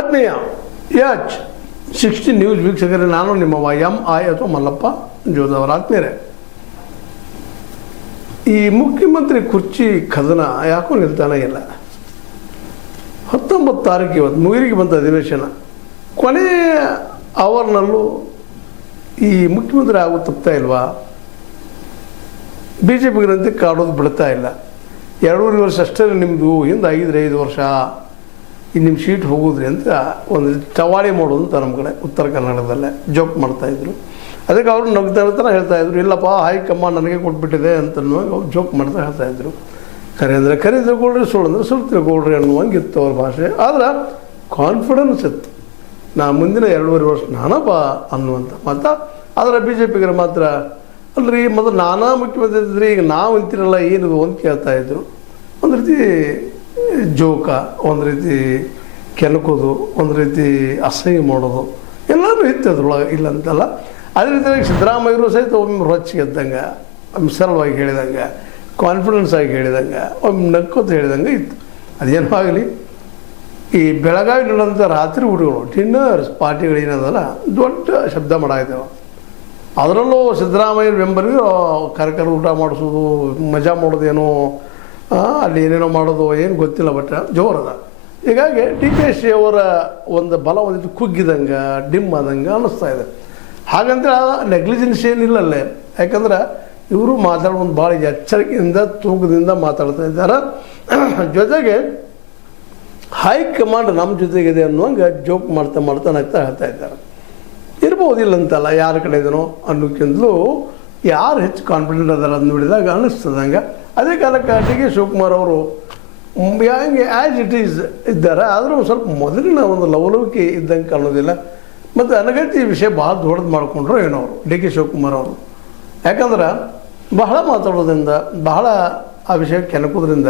ಆತ್ಮೀಯ H 60 news ವೀಕ್ಷಕರೇ, ನಾನು ನಿಮ್ಮ MI ಅಥವಾ ಮಲ್ಲಪ್ಪ ಜೋದವರ ಆತ್ಮೀಯರೇ. ಈ ಮುಖ್ಯಮಂತ್ರಿ ಕುರ್ಚಿ ಕದನ ಯಾಕೋ ನಿಲ್ತಾನೆ ಇಲ್ಲ. 19 ತಾರೀಕು ಇವತ್ತು ಮುಗಿಲಿಗೆ ಬಂದ ಅಧಿವೇಶನ ಕೊನೆಯ ಅವರ್ನಲ್ಲೂ ಈ ಮುಖ್ಯಮಂತ್ರಿ ಆಗೋ ತಪ್ತಾ ಇಲ್ವಾ? BJPಗರಂತೆ ಕಾಡೋದು ಬಿಡ್ತಾ ಇಲ್ಲ. 2.5 ವರ್ಷ ಅಷ್ಟೇ ನಿಮ್ಮದು, ಹಿಂದೆ 5 ವರ್ಷ ಇನ್ನು ನಿಮ್ಮ ಸೀಟ್ ಹೋಗೋದ್ರಿ ಅಂತ ಒಂದು ಚವಾಳಿ ಮಾಡೋದು ಅಂತ ನಮ್ಮ ಕಡೆ ಉತ್ತರ ಕನ್ನಡದಲ್ಲೇ ಜೋಕ್ ಮಾಡ್ತಾಯಿದ್ರು. ಅದಕ್ಕೆ ಅವರು ನಗ್ತಾ ಹೇಳ್ತಾಯಿದ್ರು, ಇಲ್ಲಪ್ಪ ಹೈಕಮಾಂಡ್ ನನಗೆ ಕೊಟ್ಬಿಟ್ಟಿದೆ ಅಂತ ಅವ್ರು ಜೋಕ್ ಮಾಡ್ತಾ ಹೇಳ್ತಾಯಿದ್ರು. ಕರೆ ಅಂದರೆ ಕರೆ ತಿಳ್ಕೊಳ್ರಿ, ಸುಳ್ಳು ಅಂದರೆ ಸುಳ್ಳು ತಿಳ್ಕೊಳ್ರಿ ಅನ್ನುವಂಗಿತ್ತು ಅವ್ರ ಭಾಷೆ. ಆದ್ರೆ ಕಾನ್ಫಿಡೆನ್ಸ್ ಇತ್ತು, ನಾ ಮುಂದಿನ 2.5 ವರ್ಷ ನಾನಪ್ಪ ಅನ್ನುವಂಥ ಮಾತು. ಆದರೆ BJPಗರ ಮಾತ್ರ ಅಲ್ರಿ ಮೊದಲು ನಾನಾ ಮುಖ್ಯಮಂತ್ರಿ ಇದ್ರಿ, ಈಗ ನಾವು ಅಂತಿರಲ್ಲ ಏನಿದು ಅಂತ ಕೇಳ್ತಾಯಿದ್ರು. ಒಂದು ರೀತಿ ಜೋಕ, ಒಂದು ರೀತಿ ಕೆಣಕೋದು, ಒಂದು ರೀತಿ ಅಸಹ್ಯ ಮಾಡೋದು ಎಲ್ಲರೂ ಇತ್ತು ಅದ್ರೊಳಗೆ, ಇಲ್ಲ ಅಂತಲ್ಲ. ಅದೇ ರೀತಿಯಾಗಿ ಸಿದ್ದರಾಮಯ್ಯರು ಸಹಿತ ಒಮ್ಮೆ ರೊಚ್ಚಿಗೆದ್ದಂಗೆ, ಒಮ್ಮೆ ಸರಳವಾಗಿ ಹೇಳಿದಂಗೆ, ಕಾನ್ಫಿಡೆನ್ಸ್ ಆಗಿ ಹೇಳಿದಂಗೆ, ಒಮ್ಮೆ ನಕ್ಕೋತ ಹೇಳಿದಂಗೆ ಇತ್ತು. ಅದೇನೂ ಆಗಲಿ, ಈ ಬೆಳಗಾವಿ ನಡೆದಂಥ ರಾತ್ರಿ ಊಟಗಳು ಡಿನ್ನರ್ಸ್ ಪಾರ್ಟಿಗಳು ಏನದಲ್ಲ ದೊಡ್ಡ ಶಬ್ದ ಮಾಡಾಯ್ತೇವೆ. ಅದರಲ್ಲೂ ಸಿದ್ದರಾಮಯ್ಯ ಬೆಂಬಲಿಗೆ ಕರ್ಕರ ಊಟ ಮಾಡಿಸೋದು, ಮಜಾ ಮಾಡೋದೇನೋ, ಅಲ್ಲಿ ಏನೇನೋ ಮಾಡೋದು ಏನು ಗೊತ್ತಿಲ್ಲ, ಬಟ್ ಜೋರದ. ಹೀಗಾಗಿ DK ಅವರ ಒಂದು ಬಲ ಒಂದಿಟ್ಟು ಕುಗ್ಗಿದಂಗೆ, ಡಿಮ್ ಆದಂಗೆ ಅನ್ನಿಸ್ತಾ ಇದೆ. ಹಾಗಂತ ನೆಗ್ಲಿಜೆನ್ಸ್ ಏನಿಲ್ಲಲ್ಲೇ, ಯಾಕಂದ್ರೆ ಇವರು ಮಾತಾಡೋದು ಭಾಳ ಎಚ್ಚರಿಕೆಯಿಂದ ತೂಕದಿಂದ ಮಾತಾಡ್ತಾ ಇದ್ದಾರೆ. ಜೊತೆಗೆ ಹೈಕಮಾಂಡ್ ನಮ್ಮ ಜೊತೆಗಿದೆ ಅನ್ನುವಂಗೆ ಜೋಕ್ ಮಾಡ್ತಾ ಹೇಳ್ತಾ ಇದ್ದಾರೆ. ಇರ್ಬೋದಿಲ್ಲ ಅಂತಲ್ಲ, ಯಾರ ಕಡೆ ಇದನೋ ಅನ್ನೋಕ್ಕಿಂತಲೂ ಯಾರು ಹೆಚ್ಚು ಕಾನ್ಫಿಡೆಂಟ್ ಅದಾರ ಅಂತ ನೋಡಿದಾಗ ಅನ್ನಿಸ್ತದಂಗೆ. ಅದೇ ಕಾಲಕ್ಕೆ DK ಶಿವಕುಮಾರ್ ಅವರು ಹಂಗೆ ಆ್ಯಸ್ ಇಟ್ ಈಸ್ ಇದ್ದಾರೆ, ಆದರೂ ಸ್ವಲ್ಪ ಮೊದಲಿನ ಒಂದು ಲವಲವಿಕೆ ಇದ್ದಂಗೆ ಕಾಣೋದಿಲ್ಲ. ಮತ್ತು ಅನಗತ್ಯ ವಿಷಯ ಭಾಳ ದೊಡ್ಡದು ಮಾಡಿಕೊಂಡ್ರು ಏನೋ ಅವರು DK ಶಿವಕುಮಾರ್ ಅವರು. ಯಾಕಂದ್ರೆ ಬಹಳ ಮಾತಾಡೋದ್ರಿಂದ, ಬಹಳ ಆ ವಿಷಯ ಕೆಣಕೋದ್ರಿಂದ